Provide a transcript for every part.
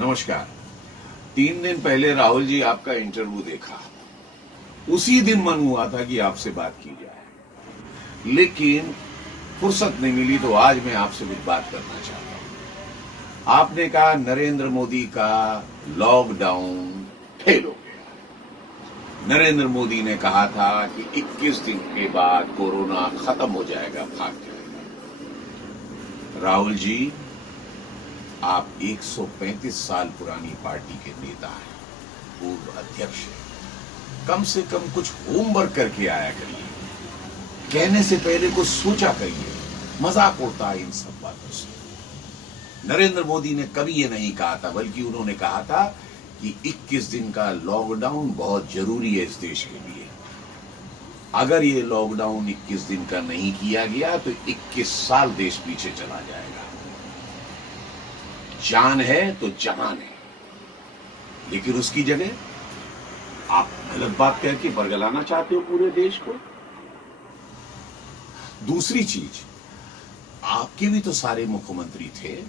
नमस्कार। 3 दिन पहले राहुल जी आपका इंटरव्यू देखा। उसी दिन मन हुआ था कि आपसे बात की जाए, लेकिन फुर्सत नहीं मिली, तो आज मैं आपसे कुछ बात करना चाहता हूं। आपने कहा नरेंद्र मोदी का लॉकडाउन फेल हो गया। नरेंद्र मोदी ने कहा था कि 21 दिन के बाद कोरोना खत्म हो जाएगा, भाग जाएगा। राहुल जी, आप 135 साल पुरानी पार्टी के नेता हैं, पूर्व अध्यक्ष हैं। कम से कम कुछ होमवर्क करके आया करिए। कहने से पहले कुछ सोचा करिए। मजाक उड़ता है इन सब बातों से। नरेंद्र मोदी ने कभी ये नहीं कहा था, बल्कि उन्होंने कहा था कि 21 दिन का लॉकडाउन बहुत जरूरी है इस देश के लिए। अगर ये लॉकडाउन 21 दिन का नहीं किया गया तो 21 साल देश पीछे चला जाएगा। जान है तो जहान है, लेकिन उसकी जगह आप गलत बात करके बरगलाना चाहते हो पूरे देश को। दूसरी चीज, आपके भी तो सारे मुख्यमंत्री थे।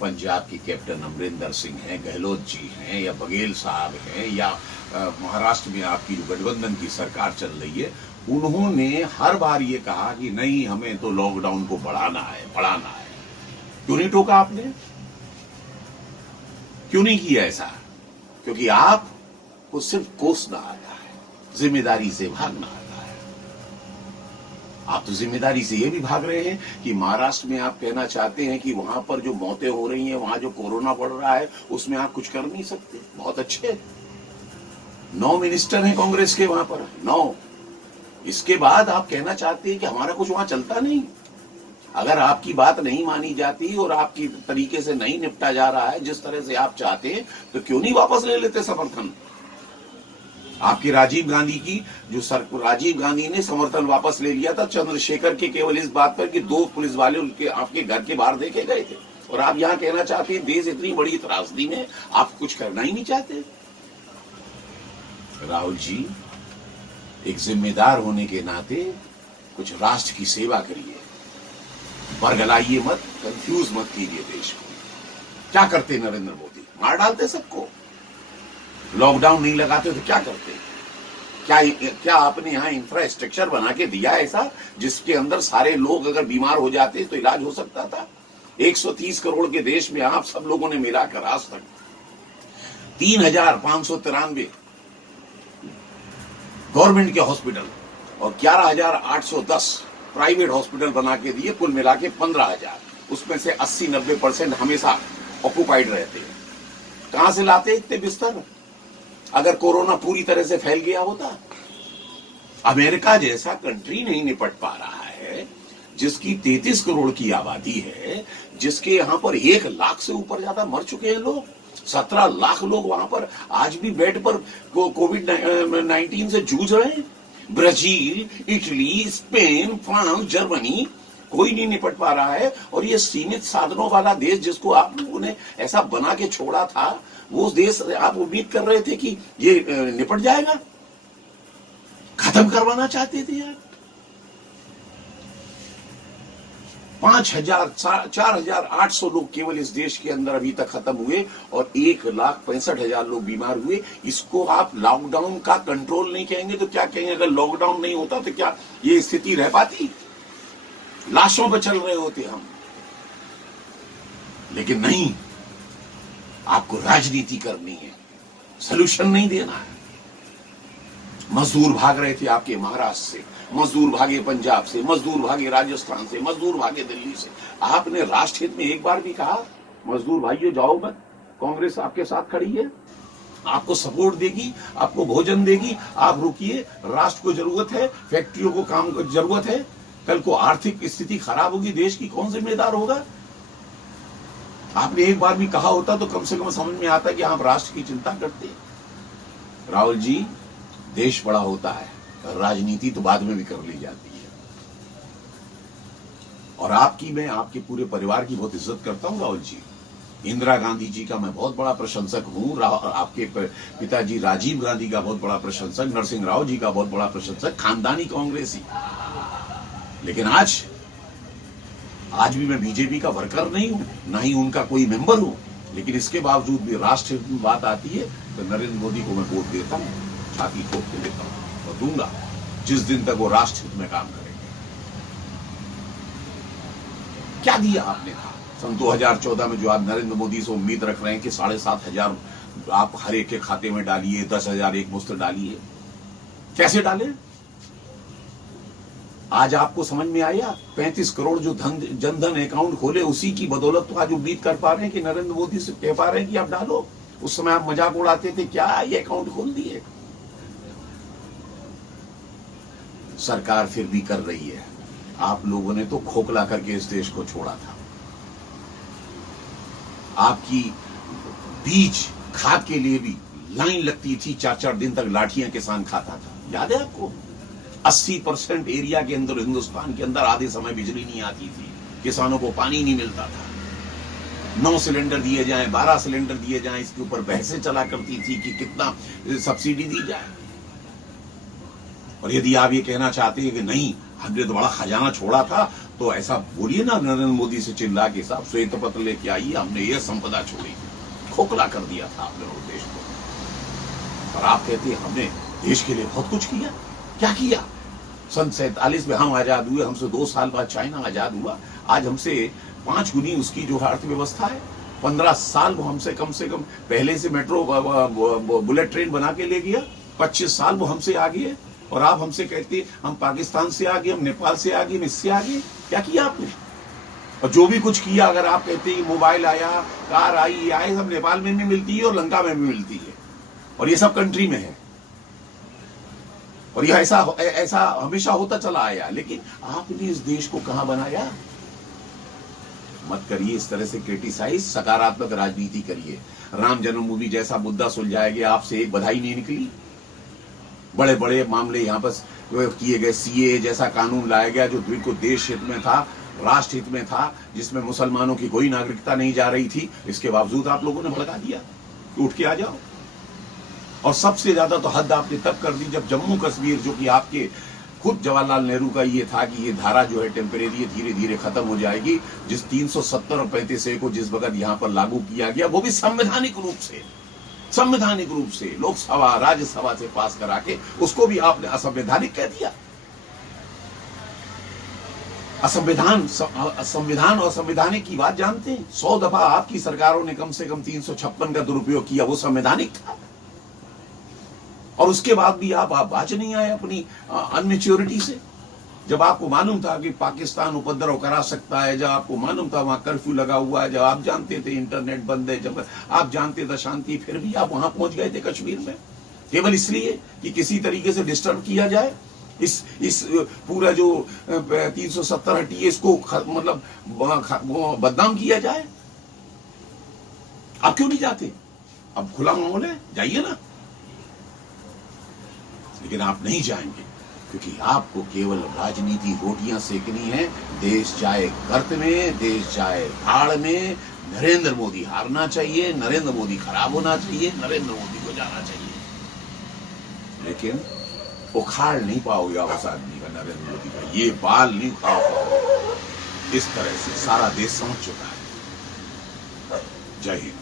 पंजाब की कैप्टन अमरिंदर सिंह हैं, गहलोत जी हैं, या बघेल साहब हैं, या महाराष्ट्र में आपकी जो गठबंधन की सरकार चल रही है, उन्होंने हर बार ये कहा कि नहीं, हमें तो लॉकडाउन को बढ़ाना है। क्यों नहीं टोका आपने? क्यों नहीं किया ऐसा? क्योंकि आपको सिर्फ कोसना आता है, जिम्मेदारी से भागना आता है। आप तो जिम्मेदारी से ये भी भाग रहे हैं कि महाराष्ट्र में आप कहना चाहते हैं कि वहां पर जो मौतें हो रही हैं, वहां जो कोरोना बढ़ रहा है, उसमें आप कुछ कर नहीं सकते। बहुत अच्छे, 9 मिनिस्टर हैं कांग्रेस के वहां पर, 9। इसके बाद आप कहना चाहते हैं कि हमारा कुछ वहां चलता नहीं। अगर आपकी बात नहीं मानी जाती और आपकी तरीके से नहीं निपटा जा रहा है जिस तरह से आप चाहते हैं, तो क्यों नहीं वापस ले लेते समर्थन? आपके राजीव गांधी की राजीव गांधी ने समर्थन वापस ले लिया था चंद्रशेखर के केवल इस बात पर कि 2 पुलिस वाले उनके आपके घर के बाहर देखे गए थे। और आप यहां कहना चाहते हैं देश इतनी बड़ी त्रासदी में आप कुछ करना ही नहीं चाहते। राहुल जी, एक जिम्मेदार होने के नाते कुछ राष्ट्र की सेवा करिए। बरगलाइए मत, कंफ्यूज मत कीजिए देश को। क्या करते नरेंद्र मोदी? मार डालते सबको। लॉकडाउन नहीं लगाते तो क्या करते? क्या आपने यहां इंफ्रास्ट्रक्चर बना के दिया ऐसा जिसके अंदर सारे लोग अगर बीमार हो जाते तो इलाज हो सकता था? 130 करोड़ के देश में आप सब लोगों ने मिलाकर आज तक 3,593 गवर्नमेंट के हॉस्पिटल और 11,810 प्राइवेट हॉस्पिटल बना के दिए, कुल मिला के 15,000। उसमें से 80-90% हमेशा ऑक्यूपाइड रहते हैं। कहां से लाते इतने बिस्तर अगर कोरोना पूरी तरह से फैल गया होता? अमेरिका जैसा कंट्री नहीं निपट पा रहा है, जिसकी 33 करोड़ की आबादी है, जिसके यहां पर 1 लाख से ऊपर ज्यादा मर चुके हैं लोग, 17 लाख लोग वहां पर आज भी बेड पर कोविड-19 से जूझ रहे हैं। Brazil, Italy, Spain, France, Germany, कोई नहीं निपट पा रहा है। और ये सीमित साधनों वाला देश जिसको आप लोगों ने ऐसा बना के छोड़ा था, वो देश आप उम्मीद कर रहे थे कि ये निपट जाएगा? खत्म करवाना चाहते थे यार। 4,800 लोग केवल इस देश के अंदर अभी तक खत्म हुए और 1,65,000 लोग बीमार हुए। इसको आप लॉकडाउन का कंट्रोल नहीं कहेंगे तो क्या कहेंगे? अगर लॉकडाउन नहीं होता तो क्या ये स्थिति रह पाती? लाशों पर चल रहे होते हम। लेकिन नहीं, आपको राजनीति करनी है, सलूशन नहीं देना है। मजदूर भाग रहे थे आपके महाराष्ट्र से, मजदूर भागे पंजाब से, मजदूर भागे राजस्थान से, मजदूर भागे दिल्ली से। आपने राष्ट्र हित में एक बार भी कहा मजदूर भाइयों जाओ मत, कांग्रेस आपके साथ खड़ी है, आपको सपोर्ट देगी, आपको भोजन देगी, आप रुकिए, राष्ट्र को जरूरत है, फैक्ट्रियों को काम की जरूरत है। कल को आर्थिक स्थिति खराब होगी देश की, कौन जिम्मेदार होगा? आपने एक बार भी कहा होता तो कम से कम समझ में आता कि आप राष्ट्र की चिंता करते। राहुल जी, देश बड़ा होता है, राजनीति तो बाद में भी कर ली जाती है। और मैं आपके पूरे परिवार की बहुत इज्जत करता हूं राहुल जी। इंदिरा गांधी जी का मैं बहुत बड़ा प्रशंसक हूं, आपके पिताजी राजीव गांधी का बहुत बड़ा प्रशंसक, नरसिंह राव जी का बहुत बड़ा प्रशंसक, खानदानी कांग्रेसी। लेकिन आज भी मैं बीजेपी का वर्कर नहीं हूं, ना ही उनका कोई मेंबर हूं। लेकिन इसके बावजूद भी राष्ट्र हित में बात आती है तो नरेंद्र मोदी को मैं वोट देता हूं, छाती ठोक के देता हूं और दूंगा जिस दिन तक वो राष्ट्र हित में काम करेंगे। क्या दिया आपने कहा सन 2014 में, जो आप नरेंद्र मोदी से उम्मीद रख रहे हैं कि 7,500 आप हर एक के खाते में डालिए, 10,000 एक मुश्त डालिए, कैसे डाले? आज आपको समझ में आया? 35 करोड़ जो जनधन अकाउंट खोले, उसी की बदौलत तो आज उम्मीद कर पा रहे हैं कि नरेंद्र मोदी से कह पा रहे हैं कि आप डालो। उस समय आप मजाक उड़ाते थे, क्या ये अकाउंट खोल दिए। सरकार फिर भी कर रही है। आप लोगों ने तो खोखला करके इस देश को छोड़ा था। आपकी बीज खाद के लिए भी लाइन लगती थी, 4-4 दिन तक लाठियां किसान खाता था, याद है आपको? 80% एरिया के अंदर, हिंदुस्तान के अंदर आधे समय बिजली नहीं आती थी, किसानों को पानी नहीं मिलता था। 9 सिलेंडर दिए जाएं, 12 सिलेंडर दिए जाएं, इसके ऊपर बहसें चला करती थी कि कितना सब्सिडी दी जाए। और यदि आप ये कहना चाहते हैं कि नहीं, हमने तो बड़ा खजाना छोड़ा था, तो ऐसा बोलिए ना नरेंद्र मोदी से चिल्ला के, साहब श्वेत पत्र लेके आइए, हमने ये संपदा छोड़ी। खोखला कर दिया था आपने देश को। और आप कहते हैं हमने देश के लिए बहुत कुछ किया। क्या किया? सन 47 में हम आजाद हुए, हमसे 2 साल बाद चाइना आजाद हुआ। आज हमसे 5 गुनी उसकी जो अर्थव्यवस्था है। 15 साल वो हमसे कम पहले से मेट्रो बुलेट ट्रेन बना के ले गया। 25 साल वो हमसे आगे है। और आप हमसे कहते हम पाकिस्तान से आगे, हम नेपाल से आगे, हम इससे आगे। क्या किया आपने? और जो भी कुछ किया, अगर आप कहते हैं मोबाइल आया, कार आई, ये आए, सब नेपाल में भी मिलती है और लंका में भी मिलती है, और ये सब कंट्री में है। और यह ऐसा हमेशा होता चला आया। लेकिन आपने इस देश को कहां बनाया? मत करिए इस तरह से क्रिटिसाइज, सकारात्मक राजनीति करिए। राम जन्मभूमि जैसा मुद्दा सुलझाया गया, आपसे एक बधाई नहीं निकली। बड़े बड़े मामले यहाँ पर किए गए, सीए जैसा कानून लाया गया जो बिल्कुल देश हित में था, राष्ट्र हित में था, जिसमें मुसलमानों की कोई नागरिकता नहीं जा रही थी। इसके बावजूद आप लोगों ने भड़का दिया कि उठ के आ जाओ। और सबसे ज्यादा तो हद आपने तब कर दी जब जम्मू कश्मीर, जो कि आपके खुद जवाहरलाल नेहरू का ये था कि ये धारा जो है टेम्परेरी धीरे धीरे खत्म हो जाएगी, जिस 370 और 35A को जिस वक्त यहाँ पर लागू किया गया, वो भी संवैधानिक रूप से लोकसभा राज्यसभा से पास करा के उसको भी आपने असंवैधानिक कह दिया। संविधान और संवैधानिक की बात जानते हैं। 100 दफा आपकी सरकारों ने कम से कम 356 का दुरुपयोग किया, वो संवैधानिक था। और उसके बाद भी आप बाज नहीं आए अपनी अनमेच्योरिटी से। जब आपको मालूम था कि पाकिस्तान उपद्रव करा सकता है, जब आपको मालूम था वहां कर्फ्यू लगा हुआ है, जब आप जानते थे इंटरनेट बंद है, जब आप जानते थे शांति, फिर भी आप वहां पहुंच गए थे कश्मीर में, केवल इसलिए कि किसी तरीके से डिस्टर्ब किया जाए। इस पूरा जो 370 हटिए, इसको मतलब बदनाम किया जाए। आप क्यों नहीं जाते? अब खुला माहौल है, जाइए ना। लेकिन आप नहीं जाएंगे क्योंकि आपको केवल राजनीति रोटियां सेकनी है। देश जाए गर्त में, देश जाए भाड़ में। नरेंद्र मोदी हारना चाहिए, नरेंद्र मोदी खराब होना चाहिए, नरेंद्र मोदी को जाना चाहिए। लेकिन उखाड़ नहीं पाओगे उस आदमी का, नरेंद्र मोदी का ये बाल नहीं उखाड़ पाओगे। इस तरह से सारा देश समझ चुका है। जय हिंद।